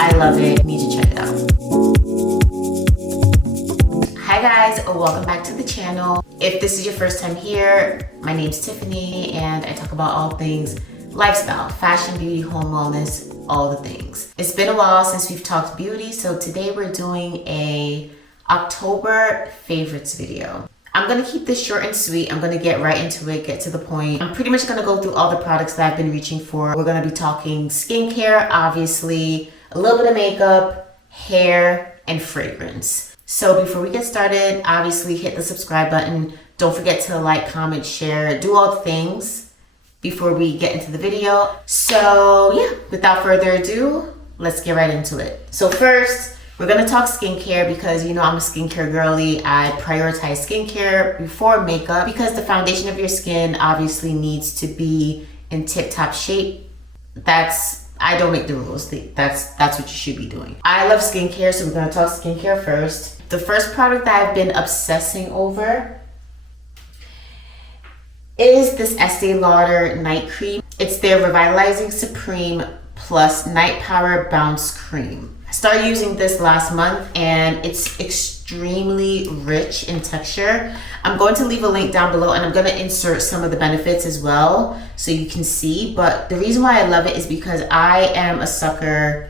I love it. You need to check it out. Hi guys, welcome back to the channel. If this is your first time here, my name's Tiffany and I talk about all things lifestyle, fashion, beauty, home wellness, all the things. It's been a while since we've talked beauty, so today we're doing a October favorites video. I'm gonna keep this short and sweet. I'm gonna get right into it, get to the point. I'm pretty much gonna go through all the products that I've been reaching for. We're gonna be talking skincare, obviously, a little bit of makeup, hair, and fragrance. So before we get started, obviously hit the subscribe button. Don't forget to like, comment, share, do all the things before we get into the video. So yeah, without further ado, let's get right into it. So first, we're gonna talk skincare because you know I'm a skincare girly. I prioritize skincare before makeup because the foundation of your skin obviously needs to be in tip-top shape. I don't make the rules. That's what you should be doing. I love skincare, so we're gonna talk skincare first. The first product that I've been obsessing over is this Estee Lauder night cream. It's their Revitalizing Supreme Plus Night Power Bounce Cream. I started using this last month and it's extremely rich in texture. I'm going to leave a link down below and I'm going to insert some of the benefits as well so you can see. But the reason why I love it is because I am a sucker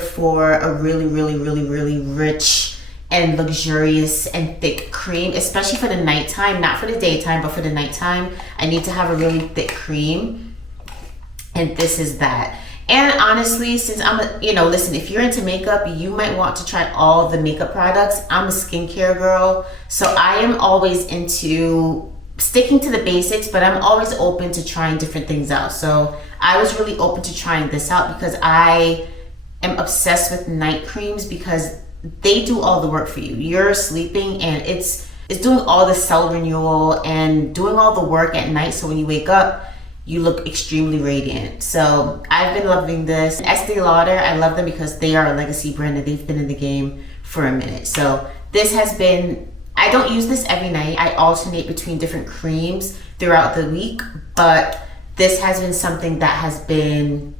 for a really, really, really, really rich and luxurious and thick cream, especially for the nighttime, not for the daytime, but for the nighttime. I need to have a really thick cream, and this is that. And honestly, since listen, if you're into makeup, you might want to try all the makeup products. I'm a skincare girl, so I am always into sticking to the basics, but I'm always open to trying different things out. So I was really open to trying this out because I am obsessed with night creams because they do all the work for you. You're sleeping and it's doing all the cell renewal and doing all the work at night. So when you wake up, you look extremely radiant. So I've been loving this. Estee Lauder, I love them because they are a legacy brand and they've been in the game for a minute. So this has been, I don't use this every night. I alternate between different creams throughout the week, but this has been something that has been,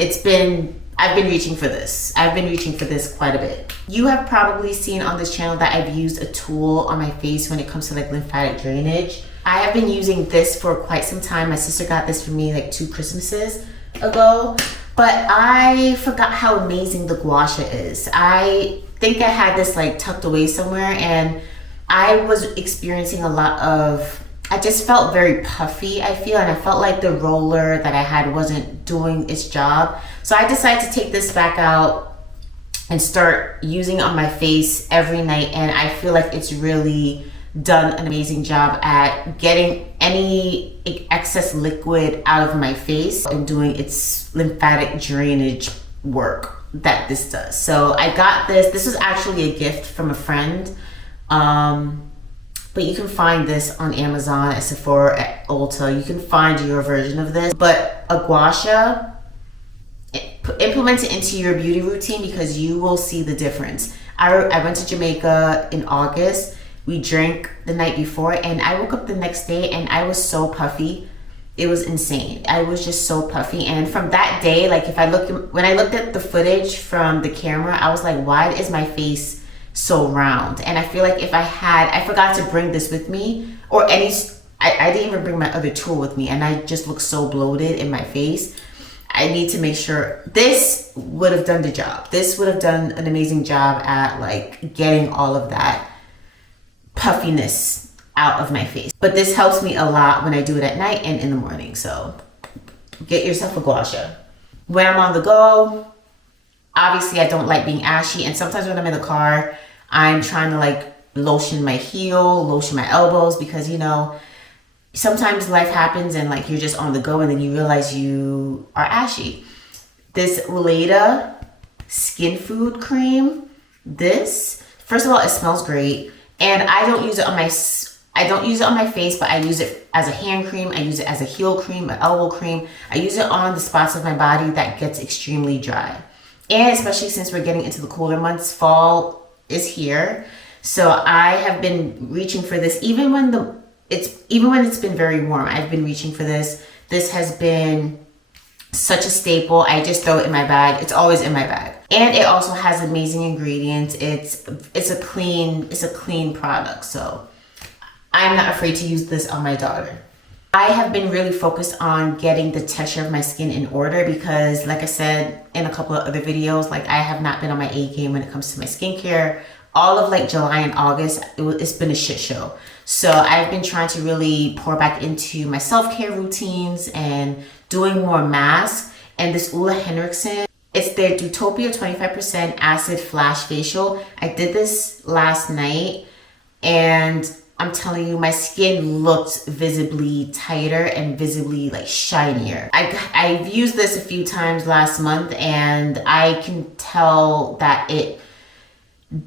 I've been reaching for this. I've been reaching for this quite a bit. You have probably seen on this channel that I've used a tool on my face when it comes to like lymphatic drainage. I have been using this for quite some time. My sister got this for me like 2 Christmases ago, but I forgot how amazing the gua sha is. I think I had this like tucked away somewhere and I was experiencing a lot of, I just felt very puffy, I feel, and I felt like the roller that I had wasn't doing its job. So I decided to take this back out and start using it on my face every night, and I feel like it's really done an amazing job at getting any excess liquid out of my face and doing its lymphatic drainage work that this does. So I got this. This was actually a gift from a friend. But you can find this on Amazon, at Sephora, at Ulta. You can find your version of this. But a gua sha, implement it into your beauty routine because you will see the difference. I went to Jamaica in August. We drank the night before and I woke up the next day and I was so puffy. It was insane. I was just so puffy. And from that day, like when I looked at the footage from the camera, I was like, why is my face so round? And I feel like I forgot to bring this with me or I didn't even bring my other tool with me and I just look so bloated in my face. I need to make sure this would have done the job. This would have done an amazing job at like getting all of that puffiness out of my face. But this helps me a lot when I do it at night and in the morning. So get yourself a gua sha. When I'm on the go, obviously I don't like being ashy, and sometimes when I'm in the car, I'm trying to like lotion my heel, lotion my elbows, because you know, sometimes life happens and like you're just on the go and then you realize you are ashy. This Leda Skin Food Cream, this, first of all, it smells great. And I don't use it on my face, but I use it as a hand cream. I use it as a heel cream, an elbow cream. I use it on the spots of my body that gets extremely dry. And especially since we're getting into the cooler months, fall is here. So I have been reaching for this even when it's been very warm. I've been reaching for this. This has been Such a staple. I just throw it in my bag. It's always in my bag. And it also has amazing ingredients. It's a clean product. So I'm not afraid to use this on my daughter. I have been really focused on getting the texture of my skin in order because, like I said in a couple of other videos, like I have not been on my A game when it comes to my skincare. All of like July and August, it's been a shit show. So I've been trying to really pour back into my self-care routines and doing more masks. And this Ole Henriksen, it's their Utopia 25% Acid Flash Facial. I did this last night and I'm telling you, my skin looked visibly tighter and visibly like shinier. I've used this a few times last month and I can tell that it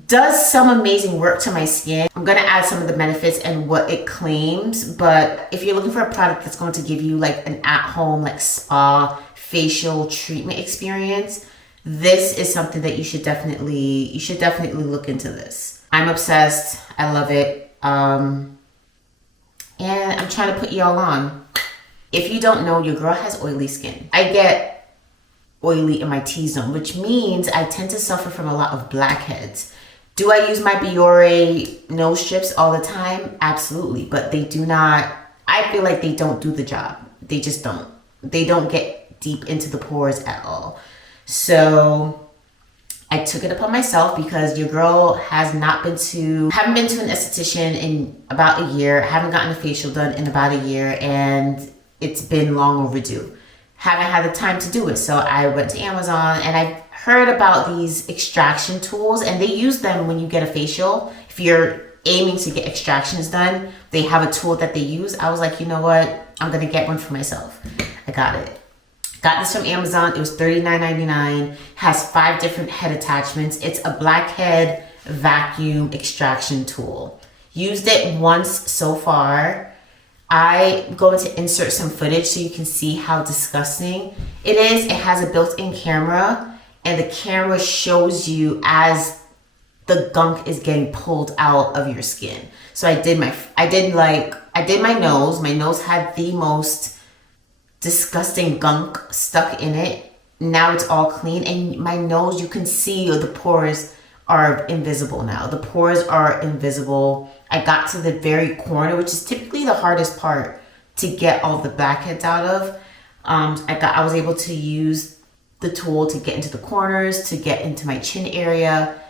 does some amazing work to my skin. I'm gonna add some of the benefits and what it claims, but if you're looking for a product that's going to give you like an at-home like spa facial treatment experience, this is something that you should definitely look into this. I'm obsessed. I love it. And I'm trying to put y'all on. If you don't know, your girl has oily skin. I get oily in my T-zone, which means I tend to suffer from a lot of blackheads. Do I use my Biore nose strips all the time? Absolutely, but they do not, I feel like they don't do the job. They just don't. They don't get deep into the pores at all. So I took it upon myself because your girl haven't been to an esthetician in about a year, haven't gotten a facial done in about a year, and it's been long overdue. Haven't had the time to do it. So I went to Amazon and I heard about these extraction tools, and they use them when you get a facial. If you're aiming to get extractions done, they have a tool that they use. I was like, you know what? I'm gonna get one for myself. I got it. Got this from Amazon. It was $39.99. Has 5 different head attachments. It's a blackhead vacuum extraction tool. Used it once so far. I'm going to insert some footage so you can see how disgusting it is. It has a built-in camera, and the camera shows you as the gunk is getting pulled out of your skin. So I did my nose. My nose had the most disgusting gunk stuck in it. Now it's all clean, and my nose, you can see the pores are invisible now. The pores are invisible. I got to the very corner, which is typically the hardest part to get all the blackheads out of. I was able to use the tool to get into the corners, to get into my chin area.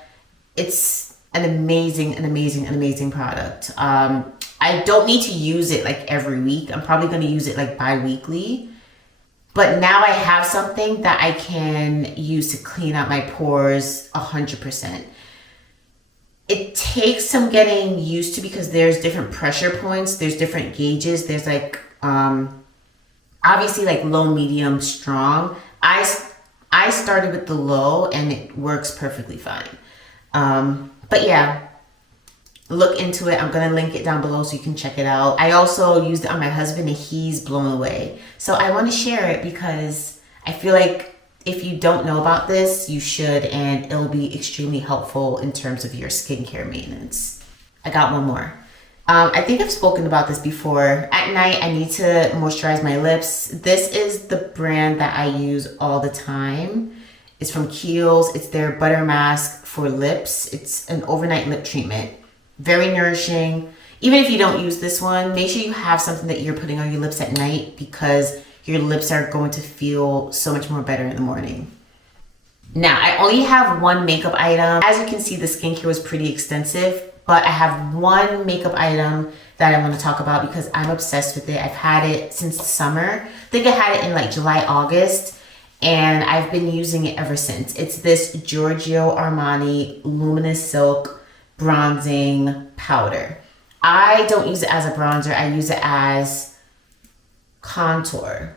It's an amazing product. I don't need to use it like every week. I'm probably going to use it like bi-weekly. But now I have something that I can use to clean out my pores 100%. It takes some getting used to because there's different pressure points. There's different gauges. There's like, obviously like low, medium, strong. I started with the low and it works perfectly fine. But yeah, look into it. I'm going to link it down below so you can check it out. I also used it on my husband and he's blown away. So I want to share it because I feel like if you don't know about this, you should, and it'll be extremely helpful in terms of your skincare maintenance. I got one more. I think I've spoken about this before. At night, I need to moisturize my lips. This is the brand that I use all the time. It's from Kiehl's. It's their butter mask for lips. It's an overnight lip treatment. Very nourishing. Even if you don't use this one, make sure you have something that you're putting on your lips at night because your lips are going to feel so much more better in the morning. Now, I only have one makeup item. As you can see, the skincare was pretty extensive, but I have one makeup item that I want to talk about because I'm obsessed with it. I've had it since the summer. I think I had it in like July, August, and I've been using it ever since. It's this Giorgio Armani Luminous Silk Bronzing Powder. I don't use it as a bronzer. I use it as contour.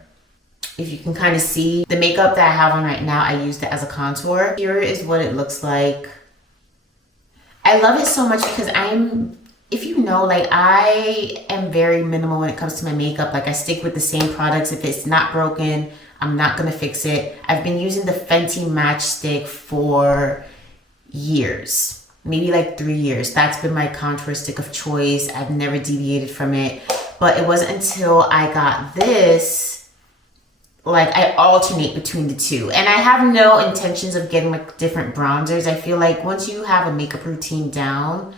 If you can kind of see the makeup that I have on right now, I used it as a contour. Here is what it looks like. I love it so much because if you know, like I am very minimal when it comes to my makeup. Like I stick with the same products. If it's not broken, I'm not gonna fix it. I've been using the Fenty Matchstick for years, maybe like 3 years. That's been my contour stick of choice. I've never deviated from it. But it wasn't until I got this like I alternate between the two. And I have no intentions of getting like different bronzers. I feel like once you have a makeup routine down,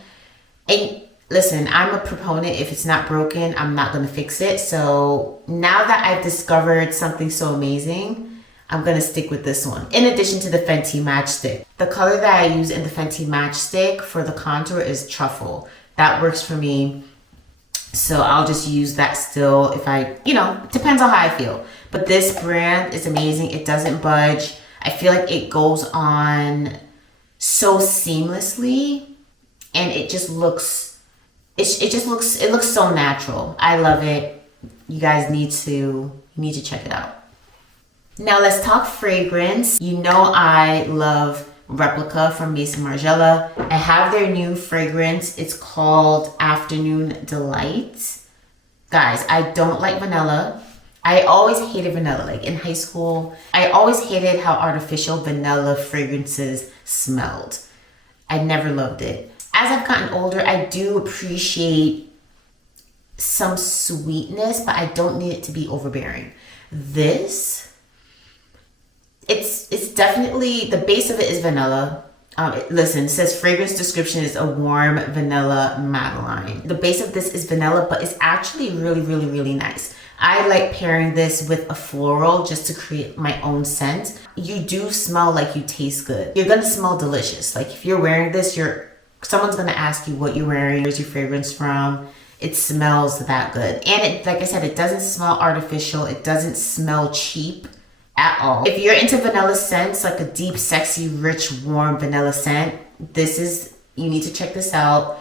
and listen, I'm a proponent, if it's not broken, I'm not gonna fix it. So now that I've discovered something so amazing, I'm gonna stick with this one. In addition to the Fenty Matchstick. The color that I use in the Fenty Matchstick for the contour is Truffle. That works for me. So I'll just use that still if I, you know, depends on how I feel. But this brand is amazing. It doesn't budge. I feel like it goes on so seamlessly, and it just looks, it looks so natural. I love it. You guys need to check it out. Now let's talk fragrance. You know I love Replica from Maison Margiela. I have their new fragrance. It's called Afternoon Delight. Guys, I don't like vanilla. I always hated vanilla. Like in high school, I always hated how artificial vanilla fragrances smelled. I never loved it. As I've gotten older, I do appreciate some sweetness, but I don't need it to be overbearing. This, it's definitely, the base of it is vanilla. Listen, it says fragrance description is a warm vanilla Madeline. The base of this is vanilla, but it's actually really, really, really nice. I like pairing this with a floral just to create my own scent. You do smell like you taste good. You're gonna smell delicious. Like if you're wearing this, someone's gonna ask you what you're wearing, where's your fragrance from. It smells that good. And it, like I said, it doesn't smell artificial. It doesn't smell cheap at all. If you're into vanilla scents, like a deep, sexy, rich, warm vanilla scent, you need to check this out.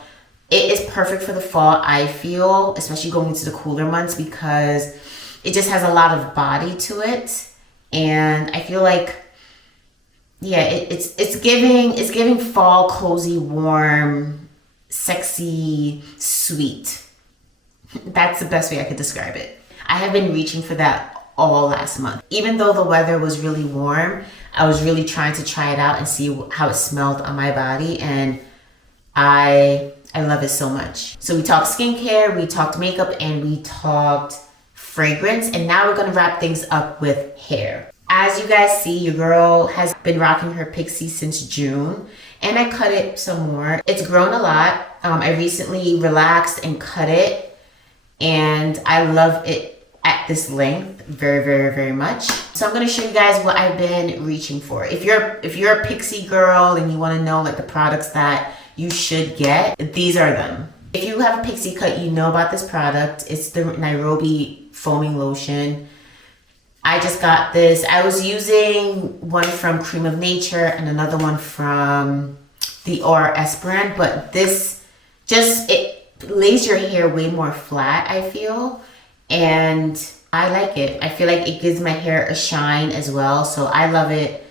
It is perfect for the fall, I feel, especially going into the cooler months, because it just has a lot of body to it. And I feel like, yeah, it's giving fall, cozy, warm, sexy, sweet. That's the best way I could describe it. I have been reaching for that all last month. Even though the weather was really warm, I was really trying to try it out and see how it smelled on my body, and I love it so much. So we talked skincare, we talked makeup, and we talked fragrance, and now we're gonna wrap things up with hair. As you guys see, your girl has been rocking her pixie since June, and I cut it some more. It's grown a lot. I recently relaxed and cut it, and I love it at this length very, very, very much. So I'm gonna show you guys what I've been reaching for. If you're a pixie girl and you wanna know like the products that you should get, these are them. If you have a pixie cut, you know about this product. It's the Nairobi Foaming Lotion. I just got this. I was using one from Cream of Nature and another one from the ORS brand, but this it lays your hair way more flat, I feel, and I like it. I feel like it gives my hair a shine as well, so I love it.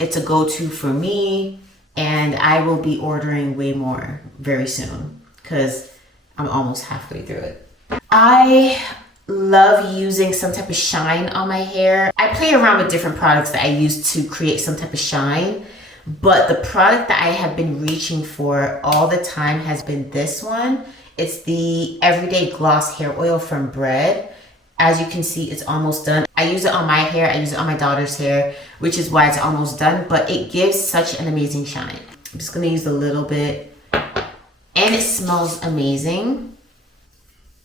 It's a go-to for me, and I will be ordering way more very soon because I'm almost halfway through it. I love using some type of shine on my hair. I play around with different products that I use to create some type of shine, but the product that I have been reaching for all the time has been this one. It's the Everyday Gloss Hair Oil from Bread. As you can see, it's almost done. I use it on my hair, I use it on my daughter's hair, which is why it's almost done, but it gives such an amazing shine. I'm just gonna use a little bit, and it smells amazing.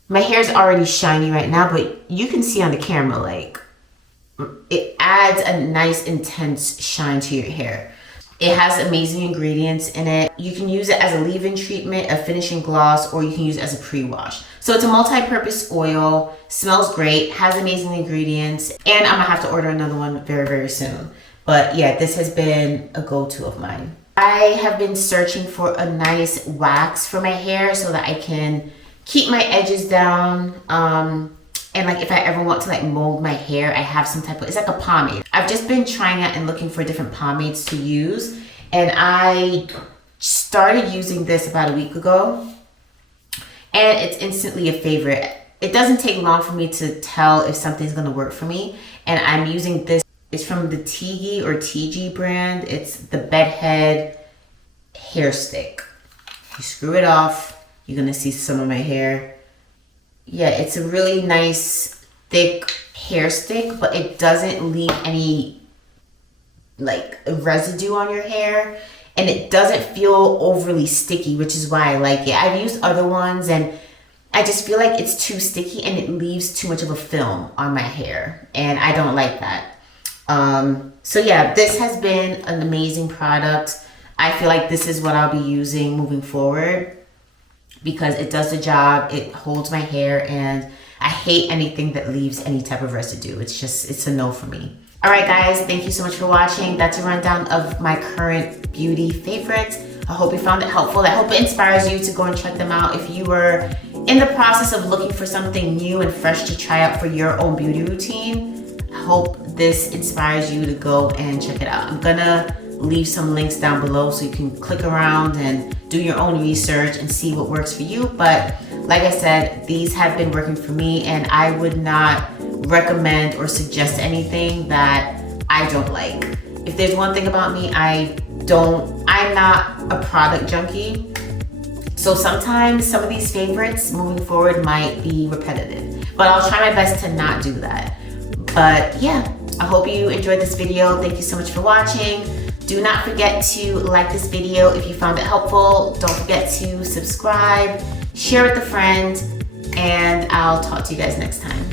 My hair's already shiny right now, but you can see on the camera, like, it adds a nice intense shine to your hair. It has amazing ingredients in it. You can use it as a leave-in treatment, a finishing gloss, or you can use it as a pre-wash. So it's a multi-purpose oil, smells great, has amazing ingredients, and I'm gonna have to order another one very, very soon. But yeah, this has been a go-to of mine. I have been searching for a nice wax for my hair so that I can keep my edges down. And like if I ever want to like mold my hair, I have some type of, it's like a pomade. I've just been trying out and looking for different pomades to use. And I started using this about a week ago, and it's instantly a favorite. It doesn't take long for me to tell if something's gonna work for me. And I'm using this, it's from the Tigi or TG brand. It's the Bedhead Hair Stick. You screw it off, you're gonna see some of my hair. Yeah, it's a really nice, thick hair stick, but it doesn't leave any like residue on your hair, and it doesn't feel overly sticky, which is why I like it. I've used other ones and I just feel like it's too sticky and it leaves too much of a film on my hair, and I don't like that. So yeah, this has been an amazing product. I feel like this is what I'll be using moving forward because it does the job. It holds my hair, and I hate anything that leaves any type of residue. It's a no for me. All right, guys, thank you so much for watching. That's a rundown of my current beauty favorites. I hope you found it helpful. I hope it inspires you to go and check them out. If you were in the process of looking for something new and fresh to try out for your own beauty routine, I hope this inspires you to go and check it out. I'm gonna leave some links down below so you can click around and do your own research and see what works for you. But like I said, these have been working for me, and I would not recommend or suggest anything that I don't like. If there's one thing about me, I'm not a product junkie. So sometimes some of these favorites moving forward might be repetitive, but I'll try my best to not do that. But yeah, I hope you enjoyed this video. Thank you so much for watching. Do not forget to like this video if you found it helpful. Don't forget to subscribe, share with a friend, and I'll talk to you guys next time.